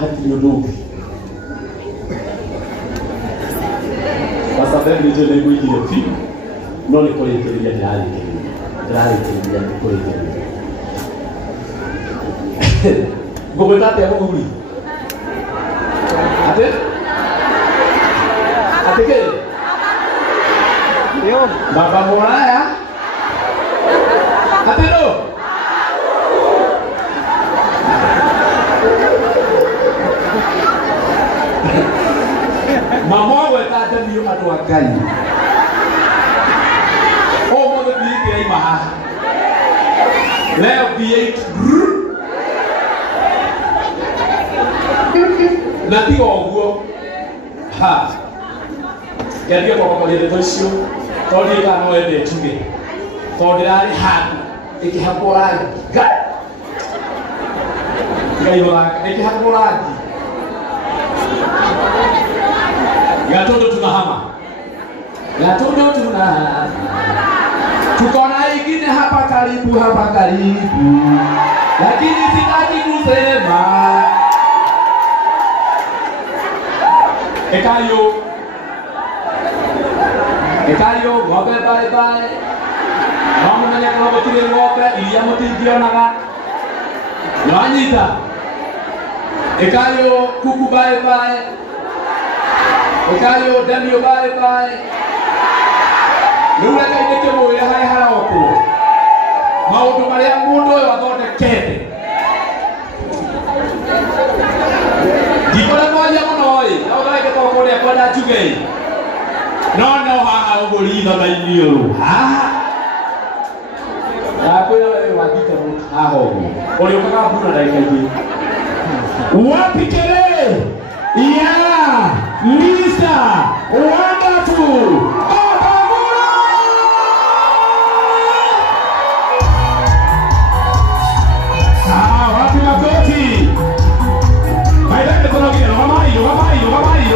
hati ndogo. Sasa bado nije leo ile fi. Non è quello che viene là che viene quello che Bogotá hapo kuli. Ate? Ate ke? Yo, baba mola ya. Ate do. Mama wa ta ta biyo atu akani. O mo de bi ke ai maha. Leo bi Nanti oguo ha yadia kwa kwa ile tosho todi kano ende tuge todi ali ha ikihapora gaiwa ikihapora gatoto tunahama tukona ingine hapa karibu lakini sitaki kusema Ekayo, ngope bye. Mama nanya kalau betul ngope, iya mesti dia naga. Nanyita. Ekayo, kuku bye. Ekayo, damio bye. Lula kaya itu boleh hai harapu. Mau tu maria mundo atau kete. Jika moja monoi, kau lagi kau boleh pada juga. No, ha boleh dah ini lu. Aku yang wajib kamu tahu. Boleh kau pun ada lagi. Wapi kelele? Iya, Lisa, wonderful. Wapi magoti? Baiklah kita lagi. Ramai. Kita lagi.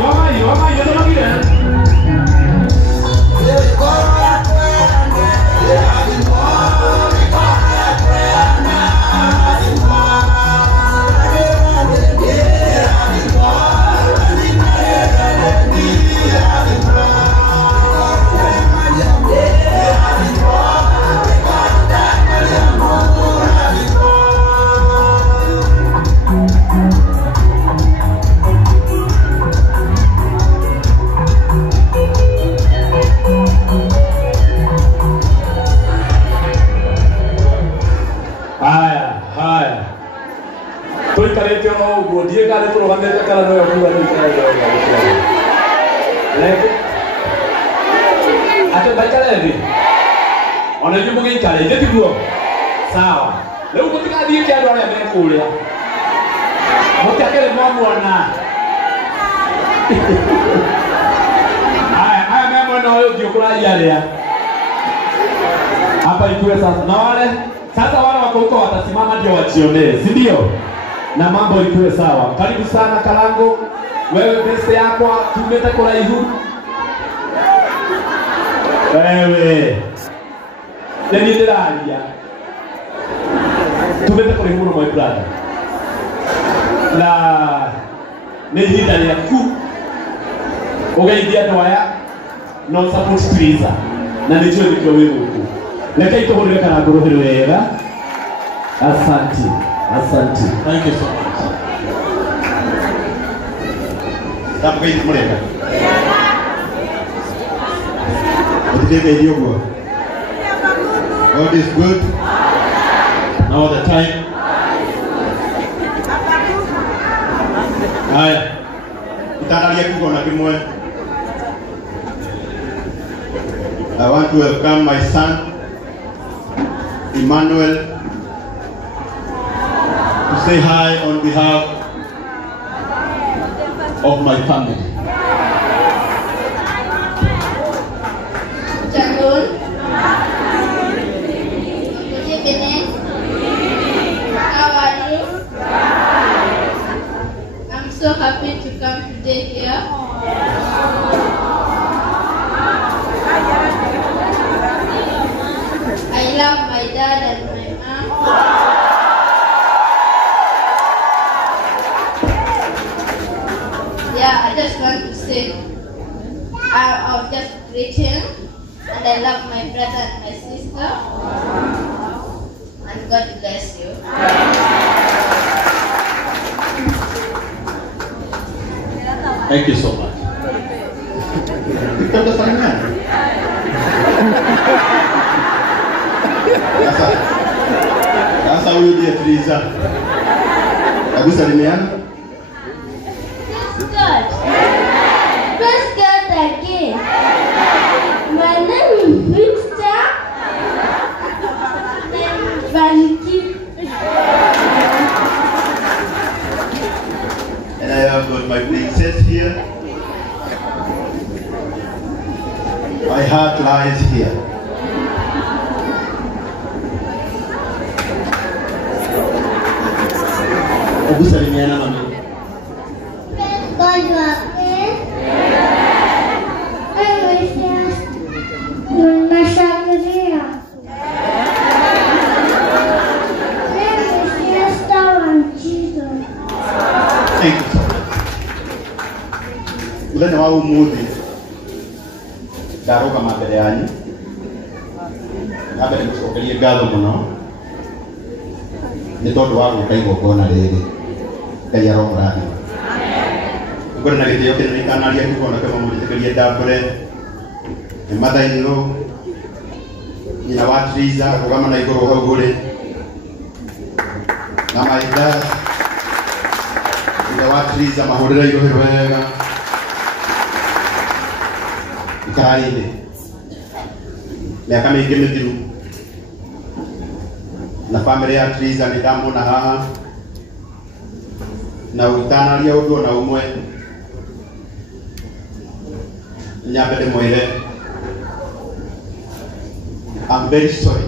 Dia kali tu orang mereka kalau nak buat itu lagi. Ada baca lagi. Orang itu mungkin kali jadi dua. Sawa. Lalu ketika dia kaya orang yang berkuliah, mungkin akan mahu na. Ayah mahu nak dia kuliah dia. Apa itu sasa? Sasa wale wako watasimama ndio wajione, si ndio? Na mambo ikuwe sawa. Karibu sana Kalango. Wewe beste yako tumeta kwa ihu. Wewe. Nani ndirania. Tumeta kwa ihu my brother. La nehita ya ku. Ogaidia toya no support freezer. Na ndicho ndiko wewe huko. Leka ito hore kana goro wega. Asante. Thank you so much. Tak begitu mereka. God is good. All the time. Hai. Kita lihat juga nak kimwe. I want to welcome my son, Emmanuel. Say hi on behalf of my family. Jangan. How are you? I'm so happy to come today here. I love my dad and my mom. I just want to say, I'll just greet him, and I love my brother and my sister, and God bless you. Thank you so much. Kita salingan. Sasa huyu ndiye Triza. Hebu salimiana. God. Praise God again. My name is Victor. And I have got my princess here. My heart lies here. Hebu salimiana mami. God again. I wish us nashangilia. Thank you so much. Ule wa umuthi ndaroga mbere yanyu. Kabere mucokerie ngatho muno. Nĩ tondũ wa gũka igongona rĩrĩ. Ngai aromũrathima. Ngore na gĩtĩo kĩnene ikanaria kĩgongona kĩmwe mũthikĩrie ndambũre. Nĩ mathainũ. Nyina wa Triza rũgama na igũrũ hau ũrĩ. Na maitha nyina wa Triza mahũrĩre irohero wega. Ikarai-inĩ. Mĩaka mĩingĩ mĩthiru. Na famĩlĩ ya Triza nĩ ndamwona haha. Na ũtanaria ũndũ ona ũmwe. Nyambe ndĩmwĩre I'm very sorry.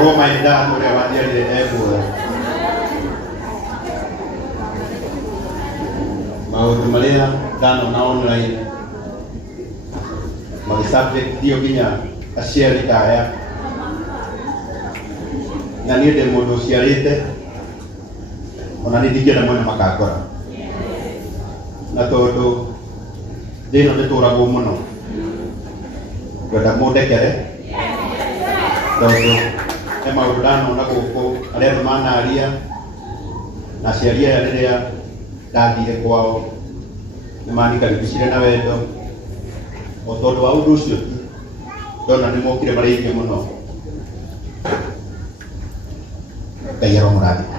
Oh my God, what I did everywhere. Maũndũ marĩa ndanona online ma subject dio nginya aciari aya na niĩ ndĩ mũndũ ũciarĩte ona nĩ ndingĩenda mwena makakora na tondũ thĩno ndĩtũragwo mũno ngwenda mũndekere tondũ he maũndũ ndanona gũkũ arĩa andũ manaria na aciari aya rĩrĩa ndathire kwao nĩ manikaribicire na wendo o tondũ wa ũndũ ũcio ndona nĩ mokire marĩ aingĩ mũno. Ngai aromũrathima.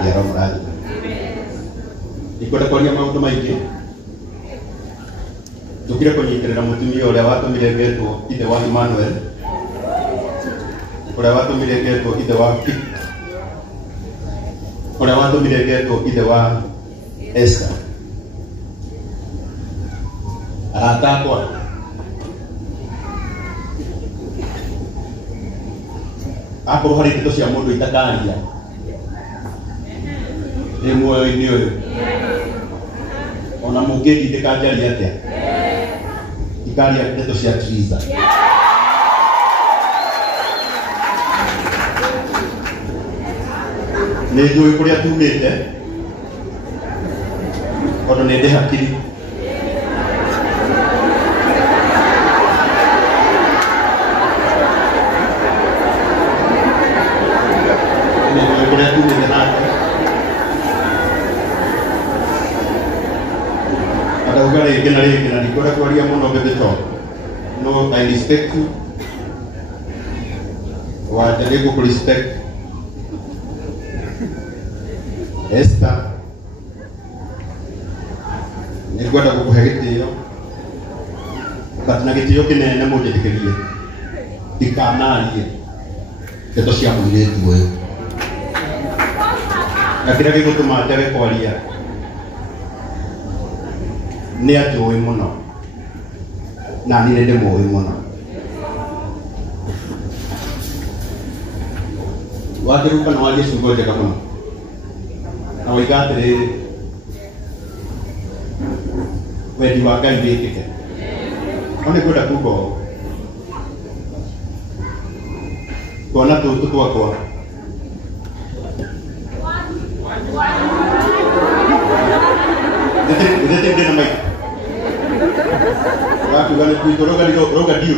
Ngai aromũrathima. Ndikwenda kwaria maũndũ maingĩ. Tũkire kũnyitĩrĩra mũtumia ũrĩa watũmire ngetwo ithe wa Emmanuel, ũrĩa watũmire ngetwo ithe wa ũrĩa watũmire ngetwo ithe wa Esther. Arata akwa akorwo harĩ ndeto cia mũndũ itakaria nĩ muoyo-inĩ ũyũ ona mũngĩndindĩka njaria atĩa ikaria ndeto cia Triza. Nĩ njũĩ kũrĩa tumĩte tondũ nĩ ndĩ hakiri. Nĩ njũĩ kũrĩa tumĩte nake. Ndauga rĩngĩ na rĩngĩ na ndikwenda kwaria mũno bĩbĩto. No, I respect you. Wacha nĩngũkũrespect. Esther, nĩngwenda gũkũhe gĩtĩo na gĩtĩo kĩnene mũnjĩtĩkĩrie ndikanarie ndeto cia mũirĩtu ũyũ na kĩrĩa gĩgũtũma njage kwaria nĩ anjũĩ mũno na niĩ nĩ ndĩmũĩ mũno wakiruka na waje sungoje kama na waigatire wendi wa Ngai wikike one kwenda kugo kuona tutu twakwa Dete ndena mai watu wale kuitoroga roga dio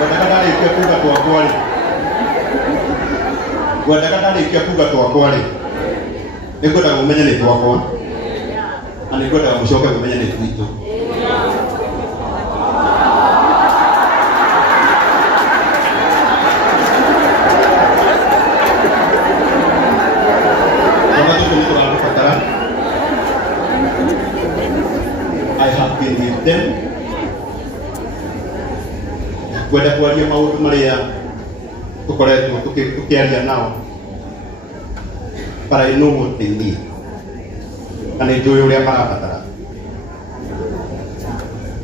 Wadakadari ikia kuga tuwa kwale Wadakadari ikia kuga tuwa kwale Nikoda umenya ni tuwa kwa na nikoda mushoka umenya ni tuito I have been with them. Kwenda kuaria maundu maria tukoretwo tukiaria nao para ino muteithie kana njui uria marabatara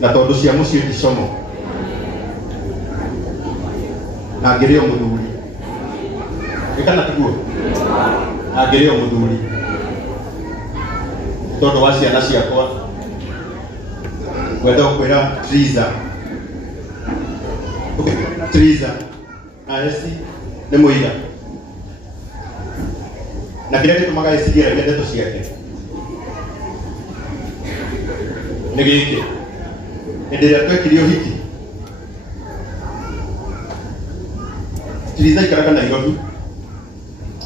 na tondu cia mucii ndicomo na ngirio muthuri ikana tiguo na ngirio muthuri tondu wa ciana ciakwa kwenda kwira Triza na esi ni muira na kile gitumaga esigira ndeto ciake ni giki ndio twekilio hiki Triza ikaraga na Nairobi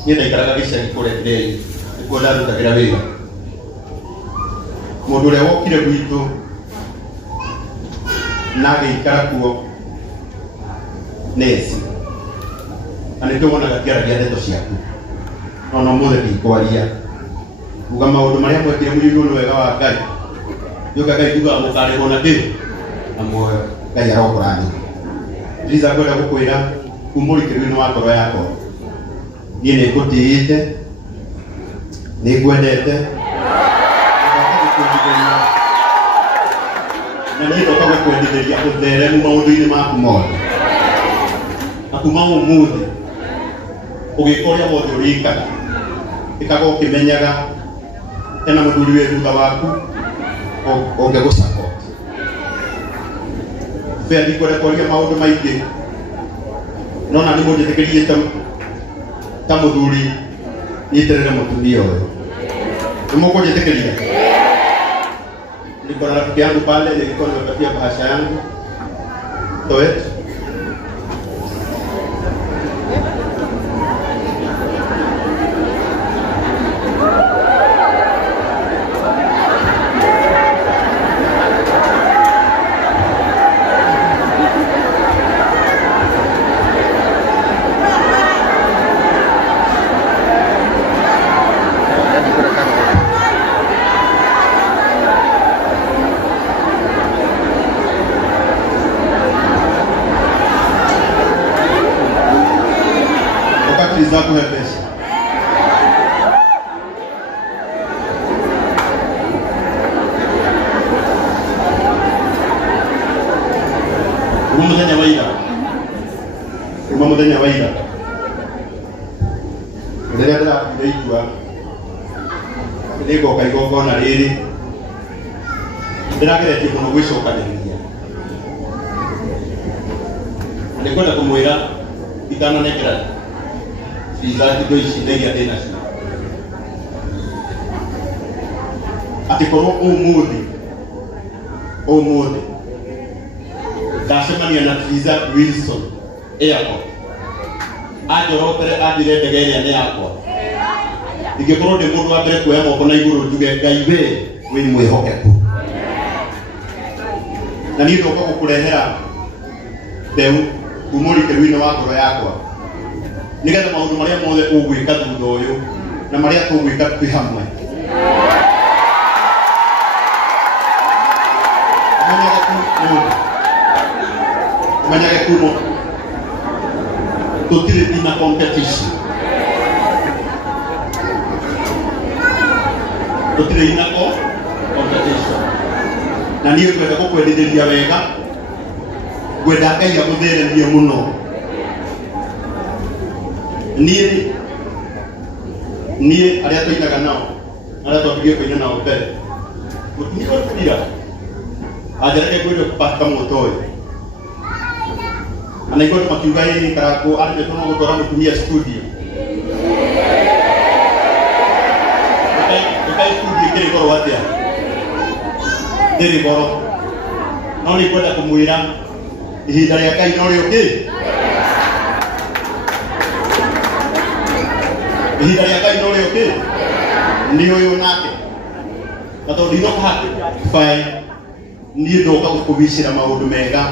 yenda ikaraga gicagi kule ndei nikuo ndarutagira wira mundu uria wokire gwitu na agikara kuo nesi anitwona gakiaragia ndeto ciaku no muthe ndikwaria uga maundu maria mwekire murigo ni wega wa Ngai yuka Ngai kuga mukare bona ndi amoyo Ngai arokorani Liza kwenda gukwira kumurikirwe ni wa ngoro yako nie ni ngutiite ni ngwendete na nĩ ndokaga kwendithĩria ũtheremu maũndũ-inĩ maku mothe na kuma ũmũthĩ ũgĩka ũrĩa wothe ũrĩkaga ĩkaga ũkĩmenyaga hena mũthuri wĩ thutha waku ũngĩgũsupport Bea ndikwenda kwaria maũndũ maingĩ no na nĩ mũnjĩtĩkĩrie ta mũthuri nyitĩrĩre mũtumia ũyũ nĩ mũkũnjĩtĩkĩria niko na rafiki yangu pale nilikuwa nimepatia bahasha yangu Toet zako hepesi muthenya wa ira rĩrĩa ndĩraigua nĩngoka igongona rĩrĩ ndĩrageretie mũno gwĩcokanĩrĩria nĩkwenda kũmwĩra itananengera Liza indo ici ndegia ndĩ nacio atĩ korwo ũmũthĩ ndacemania na Liza Wilson airport anjorotere anjire ndege ĩrĩa nĩ yakwa ingĩkorwo ndĩ mũndũ wa mbere kuoya moko na igũrũ njuge Ngai we wĩ mwĩhokeku na niĩ ndoka gũkũrehera mbeũ kumũrikĩru-inĩ wa ngoro yakwa nigetha maũndũ marĩa mothe ũgwĩka thutha ũyũ na marĩa tũgwĩka twĩ hamwe menyage kuno tũtirĩ thina competition tũtirĩ thina competition na niĩ twenda gũkwendithĩria wega gwenda Ngai amutheremie muno nie aria tũinaga nao aria twambirie kũina nao mbere mũtumia ũrĩa ajareke kwenda kupata mũtoĩ anaigua makiuga yeye karako arĩ tũno gũtwara mũtumia studio studio kĩrĩ goro atĩa ndĩrĩ goro no nĩ kwenda kũmwĩra ihinda rĩa Ngai no rĩũkĩ ihinda rĩa Ngai no rĩũkĩ nĩ ũyũ nake na tondũ ndinoka hakubaĩ niĩ ndoka gũkũbicĩra maũndũ mega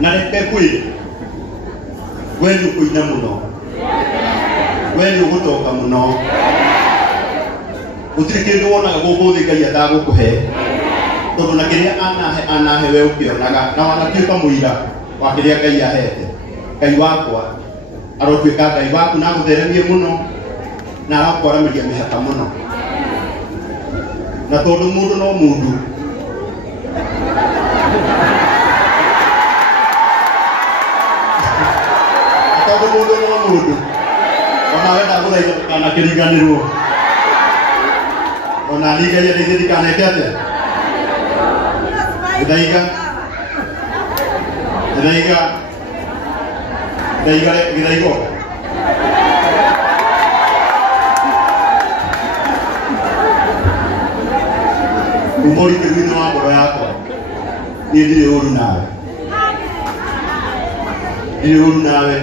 na reke kwĩre we nĩ ũkũina mũno we nĩ ũgũtonga mũno gũtirĩ kĩndũ wonaga gũkũ thĩ Ngai atagũkũhe tondũ na kĩrĩa anahe we ũkĩonaga na wanatuĩka mũira wa kĩrĩa Ngai ahete Ngai wakwa arotuĩka Ngai waku na agũtheremie mũno na arakwaramĩria mĩhaka mũno na tondũ mũndũ no mũndũ tondũ mũndũ no mũndũ ona wenda gũthaitha ndũkanakĩriganĩrwo ona niĩ Ngai endeithie ndikaneke atĩa gĩthaiga umori kĩruinĩ wa ngoro yakwa niĩ ndirĩ ũru nawe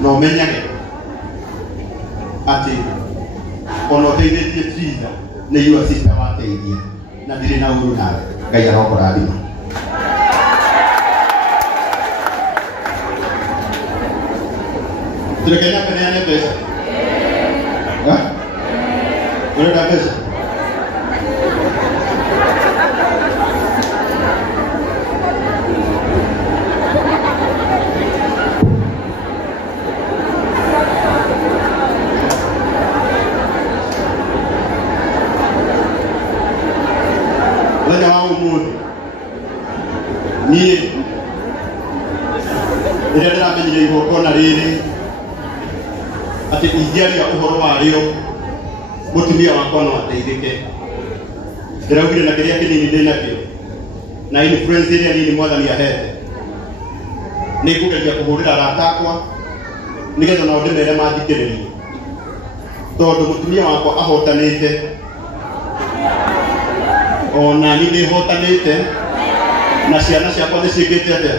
na ũmenyage atĩ ona ũteithĩtie Triza nĩ yua sister wateithia na ndirĩ na ũru nawe Ngai arokũrathima Turekenya peneane pesa urenda pesa niĩ rĩrĩa ndĩramenyire igongona rĩrĩ atĩ ingĩaria ũhoro warĩo mũtumia wakwa no ateithĩke ndĩraugire na kĩrĩa kĩnini ndĩnakĩo na influence ĩrĩa nini Mwathani ahete nĩ ngũgeria kũhũrĩra arata akwa nĩgetha nao ndĩmere mathikĩrĩrie tondũ mũtumia wakwa ahotanĩte ona niĩ nĩhotanĩte na ciana ciakwa nĩ ciĩkĩte atĩa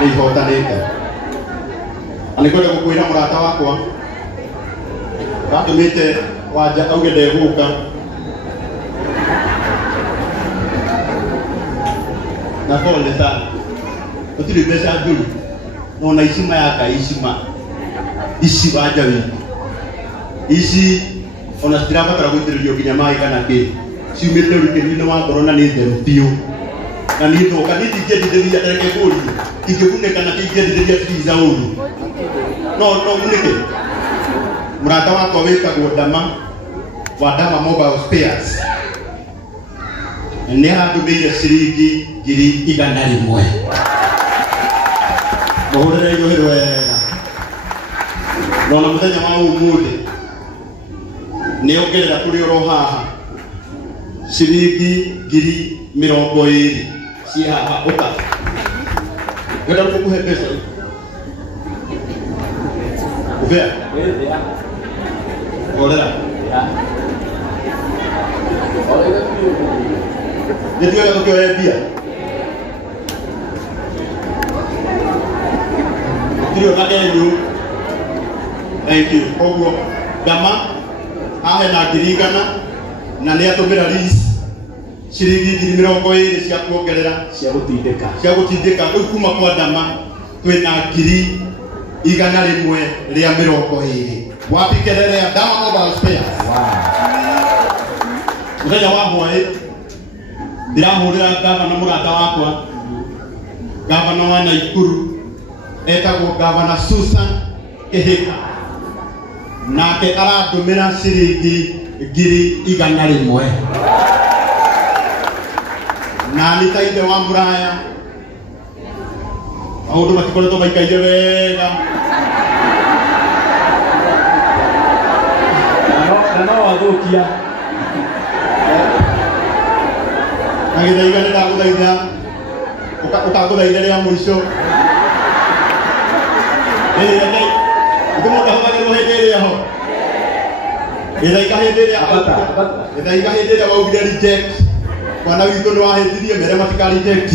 nĩ ihotanĩte na nĩ kwenda gũkwĩra mũrata wakwa gatũmĩte wanja auge ndegũka na pole sana gũtirĩ mbeca njũru no na icima yaka ici wanja wiki ici ona citirabatara gũitĩrĩrio nginya maĩ kana kĩ ciumĩte ũrikĩru-inĩ wa ngoro na nĩ theru biũ na niĩ ndoka niĩ ndingĩendithĩria reke kũũrio ingĩgunĩka na ingĩendithĩria Triza ũru no gunĩke mũrata wakwa wĩtagwo Ndama wa Ndama Mobile Spares nĩ arandũmĩire ciringi 100,000 mũhũrĩre igũrũ wega no na mũthenya wa ũmũthĩ nĩ ongerera kũrĩ oro haha ciringi 20,000 ciĩ haha ũka wenda gũkũhe mbeca ũbea orera nĩtuwega gũkĩoya mbia gũtirĩ ona enyu thank you koguo Ndama ahe na 100,000 na nĩ atũmĩra lease ciringi 20,000 cia kuongerera cia gũtindĩka rĩu kuma kwa Ndama twĩna 100,000 rĩa 20 wapikelele ya Ndama Mobile Spares mũthenya wa hwaĩ ndiramũrĩra gavana mũrata wakwa gavana wa Naikuru etagwo gavana Susan Kĩhĩka nake arandũmĩra ciringi 100,000 na nĩ ta ithe wa Mũraya maũndũ matikoretwo maikaire wega na no wathũkia na gĩthaiga nĩ ndagũthaitha ũkagũthaitha rĩa mũico mũndũ ahũthagĩrwo hĩndĩ ĩrĩa ho gĩthaiga hĩndĩ ĩrĩa waugire reject mwana witũ nĩ wahĩtirie mere matika reject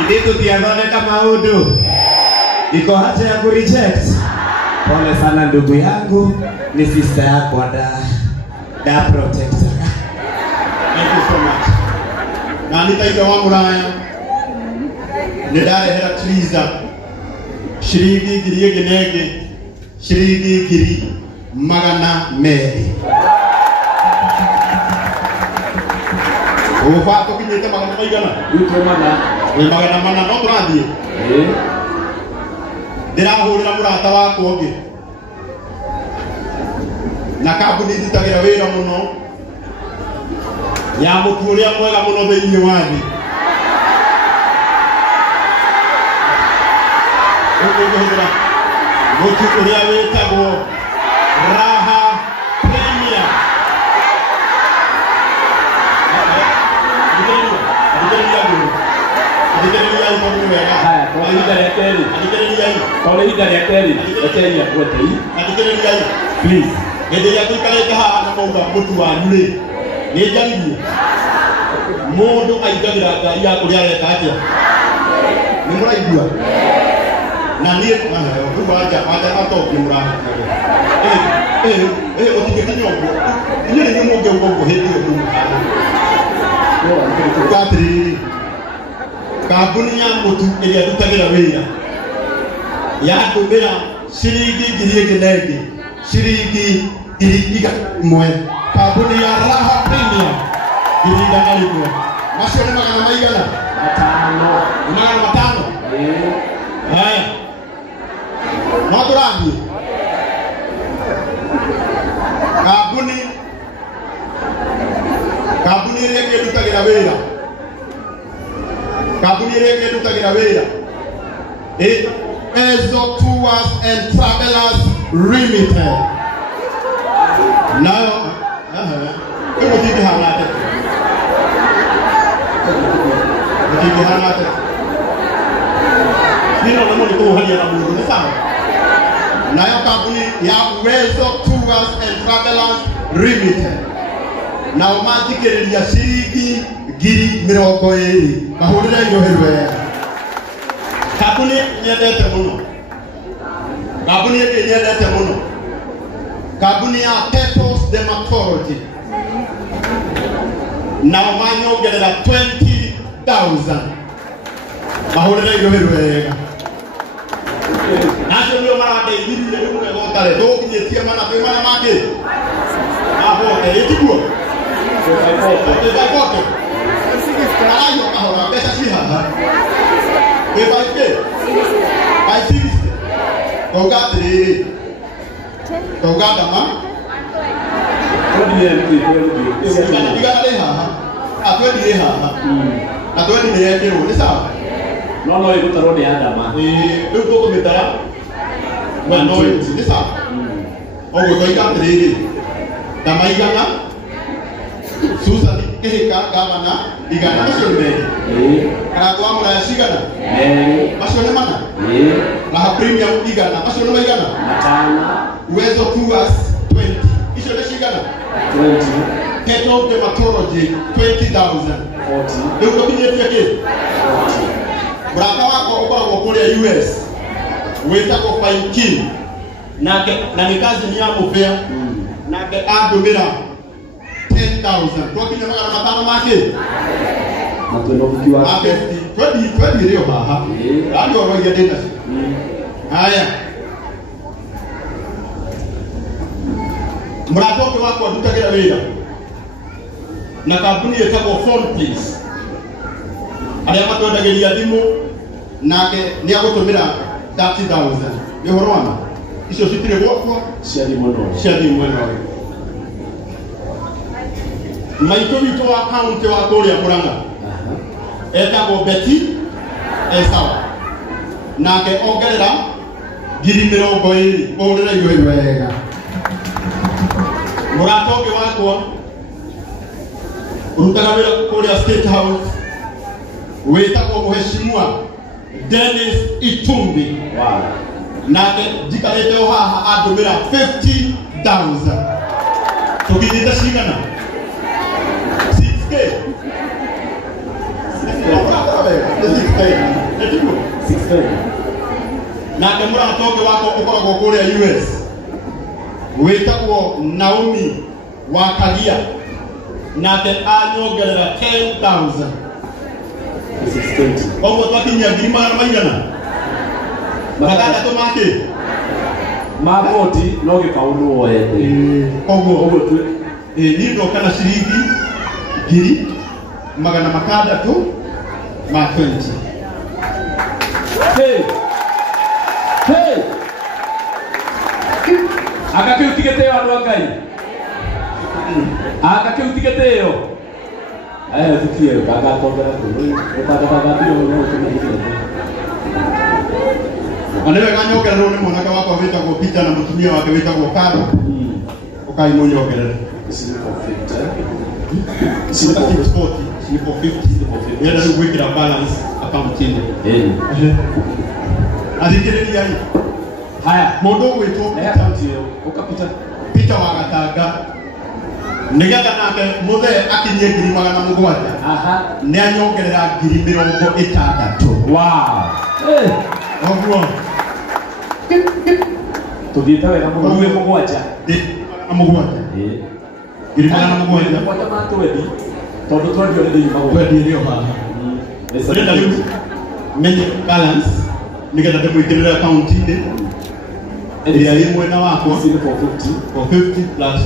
ithuĩ tũtiathondeka maũndũ iko haja ya ku reject. Pole sana ndugu yangu, ni sister yako da protector. Thank you so much. Na nĩ ta ithe wa Mũraya nĩ ndarehera Triza ciringi ngiri ĩngĩ na ĩngĩ ciringi ngiri magana merĩ. Ũba tũkinyĩte magana maigana? Magana mana no tũrathiĩ? Ndĩrahũrĩra mũrata wakwa ũngĩ na kambuni ndutagĩra wĩra mũno ya mũtu ũrĩa mwega mũno thĩinĩ wa thĩ. Mũtu ũrĩa wĩtagwo Raha Premier. Please. Hĩndĩ ĩrĩa tũikarĩte haha na mauga mũtu wanyu rĩ, nĩ njaririe mũndũ aingagĩra ngari ya kũrĩa areka atĩa? Nĩ mũraigua? Na niĩ rĩu wanja atokia mũrahĩkaga ũtingĩkinya ũguo inyuĩ nĩ mũngĩuga ũguo hĩndĩ ĩyo atĩrĩrĩ kambuni ya mũtu ĩrĩa ndutagĩra wĩra yandũmĩra ciringi ngiri ĩngĩ na ĩngĩ ciringi ngiri ĩmwe kambuni ya Raha Premier ngiri igana rĩmwe macio nĩ magana maigana? Magana matano. Haya no tũrathiĩ kambuni ĩrĩa ĩndutagĩra wĩra Ezo Tours and Travelers Limited. Nayo mũtingĩhana atĩa nino nĩ mũndũ kũũhania na mũndũ nĩ sawa. Nayo kambuni ya Ezo Tours and Travelers Limited nao manjikĩrĩria ciringi ngiri 20 mahũrĩre irohĩru wega. Kambuni nyendete mũno kambuni ya Petals Dermatology nao manyongerera 20,000 mahũrĩre irohĩru wega. Nacio nĩo marateithirie rĩu mũgotare ndũkinyĩtie mana twĩ mana mangĩ ahote ĩtiguo ũtĩbaikote araio kahora mbeca ci haha wĩbaike baiciriste kauga atĩrĩrĩ kauga ndama igana rĩ haha atwendi rĩ haha atwendi nĩ yekĩrwo nĩ sawa no ĩgũtarwo nĩ andama rĩu tũkũmĩtara mwena ũyũ nĩ sawa ũguo twaika atĩrĩrĩ ndama igana Susan kĩhĩka gavana igana macio nĩ merĩ Karangũ wa Mũraya cigana macio nĩ mana Raha Premium igana macio nĩ maigana Ezo Tours 20 icio nĩ cigana 20 Petals Dermatology 20,000 rĩu tũkinyĩtie kĩ mũrata wakwa ũkoragwo kũrĩa US wĩtagwo Fine King nake na nĩ kazi ya mũbĩa nake andũmĩra 10,000 twakinya magana matano make twendi rĩo haha andũ oroiria ndĩ nacio. Haya mũrata ũngĩ wakwa ndutagĩra wĩra na kambuni ĩtagwo PhonePlace arĩa matwendagĩria thimũ nake nĩ agũtũmĩra 30,000 nĩ ũhoro wa ma icio citirĩ gwakwa ciathiĩ mwena ũyũ. Maitũ witũ wa kaunti wa kũrĩa Mũrang'a etagwo Beti Esawa nake ongerera 20,000 ũrĩra igũrũ wega mũrata ũngĩ wakwa urutaga wĩra kũrĩa State House wĩtagwo Mheshimiwa Dennis Itumbi nake njikarĩte o haha andũmĩra 50,000 tũkinyĩte cigana 6K nake mũrata ũngĩ wakwa ũkoragwo kũrĩa US wĩtagwo Naomi Wakagia nake anyongerera 10,000 oguo twakinyia 2,000 magatatũ make magoti no gĩkaũnũ woete oguo niĩ ndoka na ciringi 600 ma 20 akakiutigĩtĩyo andũ a Ngai akakiutigĩtĩyo thukie gagatongera anewega nyongererwo nĩ mwanake wakwa wĩtagwo Peter na mũtumia wake wĩtagwo Karo ũkai mũnyongerere ciĩta 40 ciĩpo 50 yenda rĩu gwĩkĩra balance account-inĩ athikĩrĩriai haya mũndũ ũgwĩtwo Peter wa Gatanga nĩgetha nake mũthee akinyie 700 nĩ anyongerera 60,000 oguo tũthiĩte wega mũno rĩu mũgwanja amũgwanja 700 matwendi tondũ twendio nĩ thĩinĩ magũrũ twendio haha nĩenda rĩu menye balance nĩgetha ndĩmwĩkĩrĩre account-inĩ ĩrĩa ĩ mwena wakwa 50 plus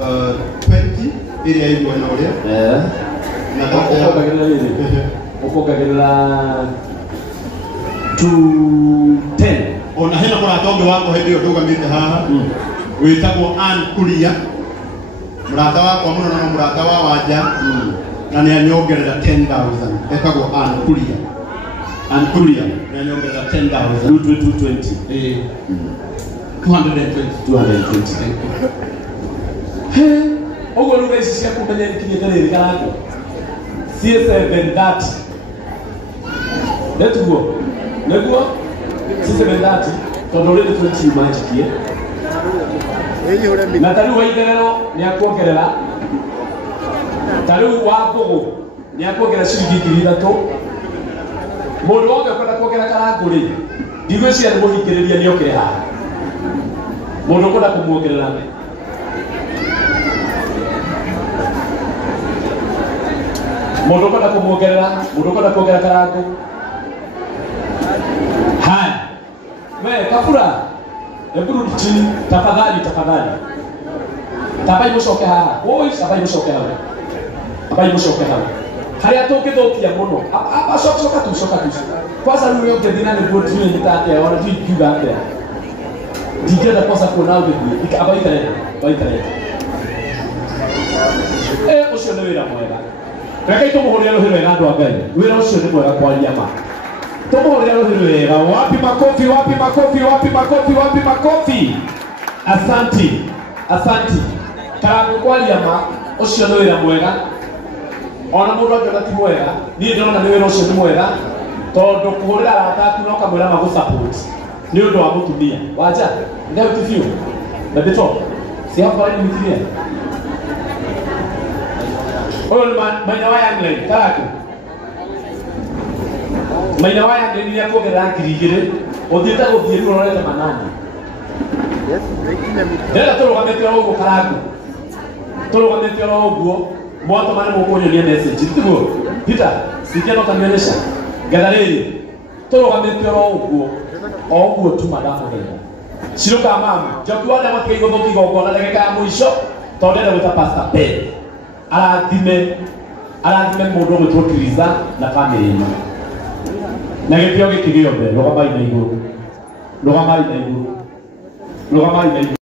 20 ĩrĩa ĩ mwena ũrĩa na ũkongagĩrĩra 210 ona hena mũrata ũngĩ wakwa hĩndĩ ĩyo ndũgamĩte haha wĩtagwo Ann Kuria mũrata wakwa mũno na mũrata wa wanja na nĩ anyongerera 10,000 etagwo Ann Kuria nĩ anyongerera 10,000 220 220 ũguo rĩu ici cia kũmenya ikinyĩte rĩrĩ karako C730 nĩtuo nĩguo C730 tondũ rĩrĩ 20 manjikie na tarĩu wa itherero nĩ akuongerera tarĩu wa mbũgũ nĩ akuongerera ciringi 3,000 mũndũ wothe ũkwenda kuongerera karangũ rĩ ndigwĩciria nĩ mũhingĩrĩria nĩ okĩre haha mũndũ ũkwenda kũmuongerera mũndũ ũkwenda kũmuongerera mũndũ ũkwenda kuongerera karangũ haya we Kabura eburu chini tafadhali tabai mũcoke haha oi tabai mũcoke haha harĩa tũngĩthũkia mũno coka tu kwanza rĩu ũngĩthina nĩguo tuye nĩtate ona tuikiuga atĩa ndingĩenda kwanza kuona ũgĩthiĩ abaitare ũcio nĩ wĩra mwega rekei tũmũhũrĩre rũhĩ rwega andũ a Ngai wĩra ũcio nĩ mwega kwaria ma tũmũhũrĩre rũhĩ rwega wapi makofi asanti karangũ kwaria ma ũcio nĩ wĩra mwega ona mũndũ angĩona ti mwega niĩ ndĩrona nĩ wĩra ũcio nĩ mwega tondũ kũhũrĩra arata aku no kamwĩra magũ-support nĩ ũndũ wa mũtumia wanja ndĩrutibiũ na ndĩto ciabarani mũtumia ũyũ nĩ Maina wa Young karangũ Maina wa Young nĩ akuongerera 2,000 ũthiĩte gũthiĩ rĩu ũrorete manani ndĩrenda tũrũgamĩte o ũguo karangũ tũrũgamĩte o ũguo mwatũma nĩ mũkũnyonia message tiguo Peter sikia no kanionyesha getha rĩrĩ tũrũgamĩte o ũguo tu madamũthenya ciruka mama njoki wothe matiga igũthũkia igongona ndagĩka ya mũico tondũ ndĩrenda gwĩta Pastor Ben arathime mũndũ ũgwĩtwo Kiriza na family ĩno na gĩtĩo gĩkĩ gĩothe rũgamai na igũrũ